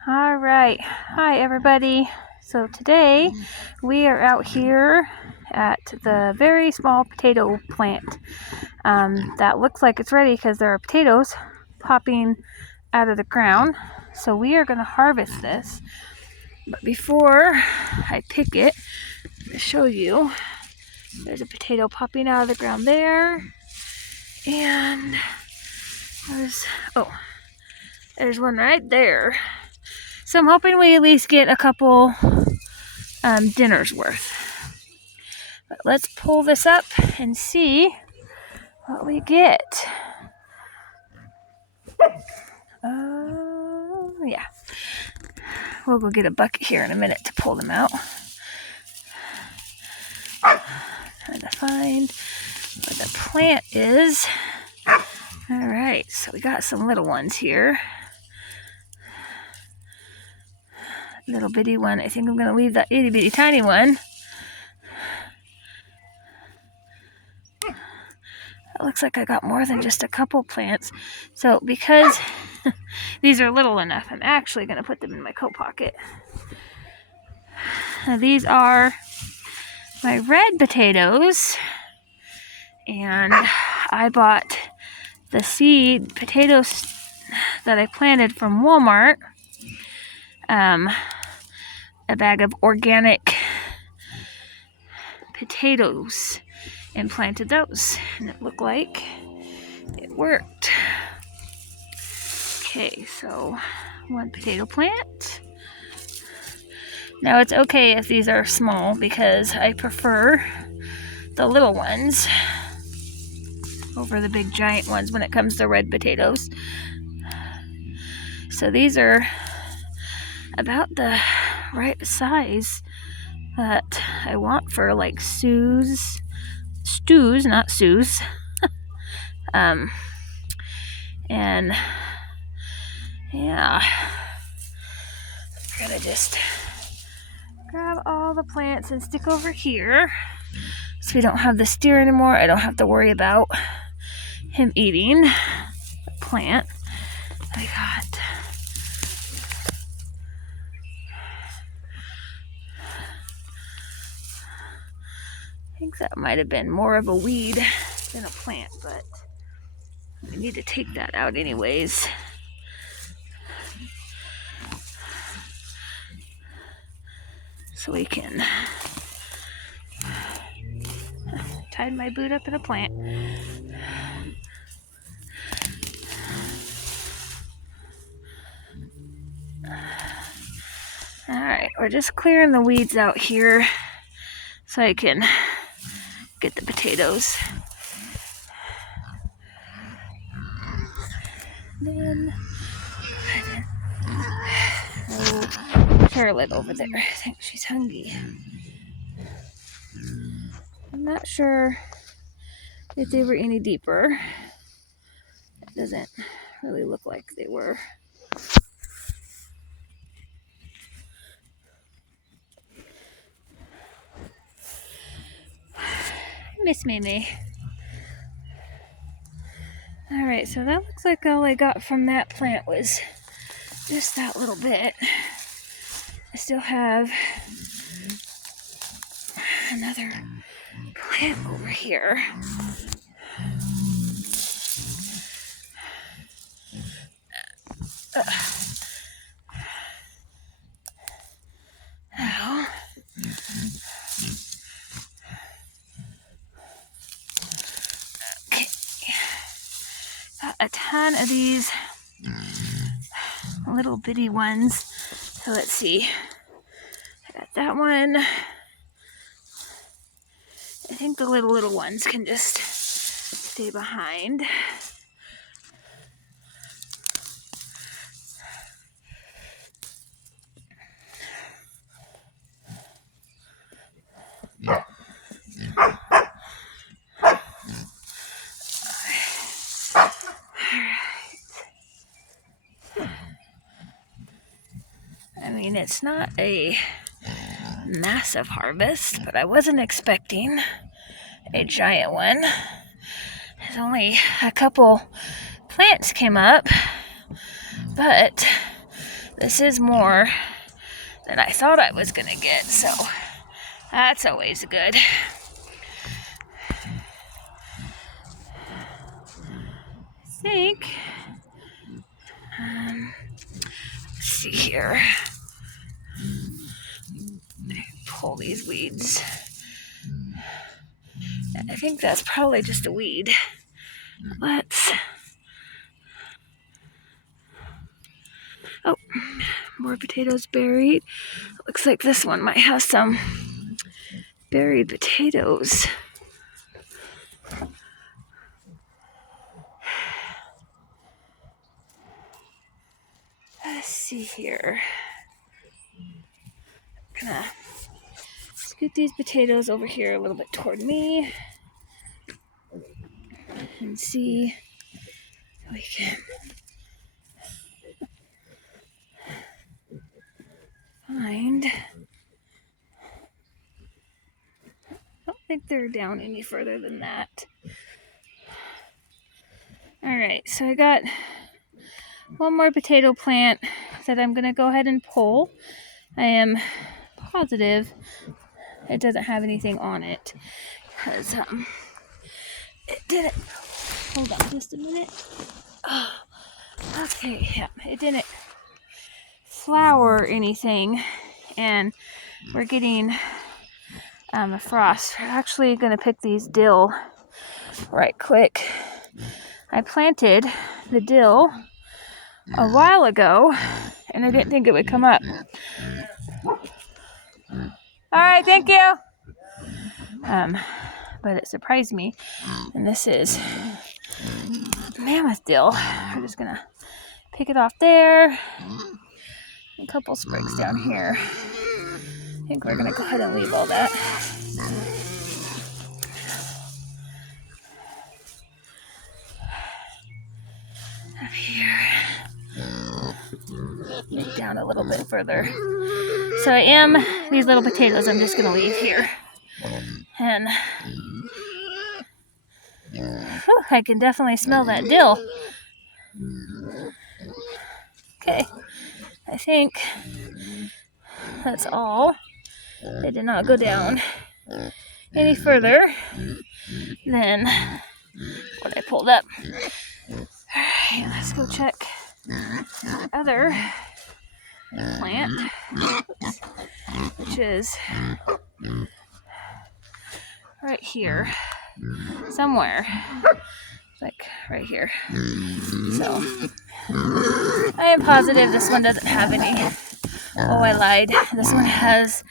All right. Hi, everybody. So today we are out here at the very small potato plant. That looks like it's ready because there are potatoes popping out of the ground. So we are going to harvest this. But before I pick it, I'm going to show you. There's a potato popping out of the ground there. And there's one right there. So I'm hoping we at least get a couple dinners worth. But let's pull this up and see what we get. Yeah. We'll go get a bucket here in a minute to pull them out. Trying to find where the plant is. All right, so we got some little ones here. Little bitty one. I think I'm going to leave that itty bitty tiny one. It looks like I got more than just a couple plants. So because these are little enough, I'm actually going to put them in my coat pocket. Now, these are my red potatoes, and I bought the seed potatoes that I planted from Walmart. A bag of organic potatoes, and planted those, and it looked like it worked. Okay, so one potato plant. Now it's okay if these are small because I prefer the little ones over the big giant ones when it comes to red potatoes. So these are about the right size that I want for like stews, not stews. And yeah, I'm gonna just grab all the plants and stick over here so we don't have the steer anymore. I don't have to worry about him eating the plant. I think that might have been more of a weed than a plant, but we need to take that out anyways. So we can tied my boot up in a plant. Alright, we're just clearing the weeds out here so I can get the potatoes. Then Charlotte over there. I think she's hungry. I'm not sure if they were any deeper. It doesn't really look like they were. Miss Mimi. Alright, so that looks like all I got from that plant was just that little bit. I still have another plant over here. Now, okay, got a ton of these little bitty ones. So let's see. I got that one. I think the little ones can just stay behind. I mean, it's not a massive harvest, but I wasn't expecting a giant one. There's only a couple plants came up, but This is more than I thought I was gonna get, so that's always good. I think, let's see here. Pull these weeds. I think that's probably just a weed. Oh, more potatoes buried. Looks like this one might have some buried potatoes. Let's see here. I'm gonna scoot these potatoes over here a little bit toward me and see if we can find. I don't think they're down any further than that. Alright, so I got one more potato plant that I'm gonna go ahead and pull. I am positive it doesn't have anything on it because it didn't. Hold on just a minute. Oh, okay, yeah, it didn't flower or anything, and we're getting a frost. We're actually gonna pick these dill right quick. I planted the dill a while ago, and I didn't think it would come up. All right, thank you. But it surprised me, and this is mammoth dill. We're just gonna pick it off there. A couple sprigs down here. I think we're gonna go ahead and leave all that. Up here. Make down a little bit further. So these little potatoes I'm just gonna leave here. And I can definitely smell that dill. Okay, I think that's all. They did not go down any further than what I pulled up. Alright, let's go check the other plant, which is right here somewhere. Like right here. So I am positive this one doesn't have any. Oh, I lied. This one has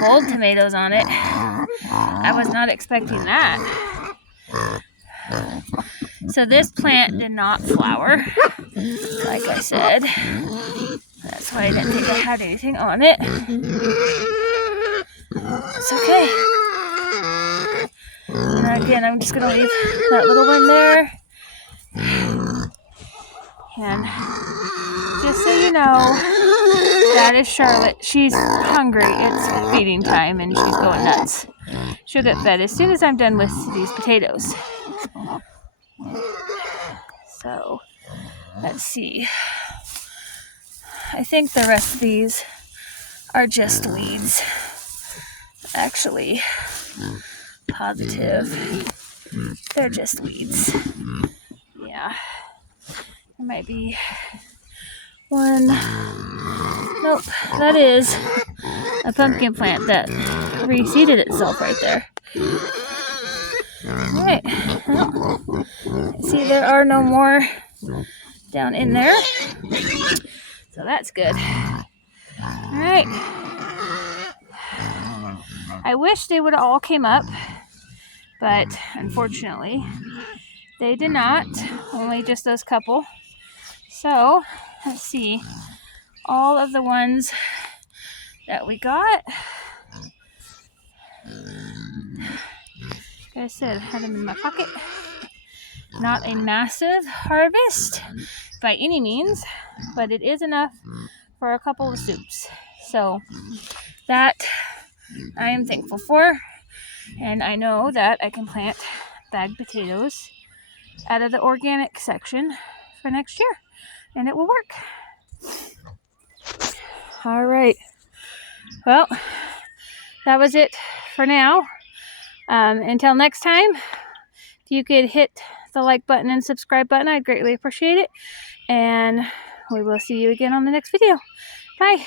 gold tomatoes on it. I was not expecting that. So this plant did not flower, like I said. That's why I didn't think I had anything on it. It's okay. And again, I'm just going to leave that little one there. And just so you know, that is Charlotte. She's hungry. It's feeding time and she's going nuts. She'll get fed as soon as I'm done with these potatoes. So, let's see. I think the rest of these are just weeds. Actually, positive. They're just weeds. Yeah. There might be one. Nope, that is a pumpkin plant that reseeded itself right there. Alright. See, there are no more down in there. So that's good. Alright. I wish they would have all came up, but unfortunately they did not. Only just those couple. So, let's see. All of the ones that we got. Like I said, I had them in my pocket. Not a massive harvest by any means, but it is enough for a couple of soups. So that I am thankful for, and I know that I can plant bagged potatoes out of the organic section for next year, and it will work. All right. Well, that was it for now. Until next time, if you could hit the like button and subscribe button, I'd greatly appreciate it. And we will see you again on the next video. Bye.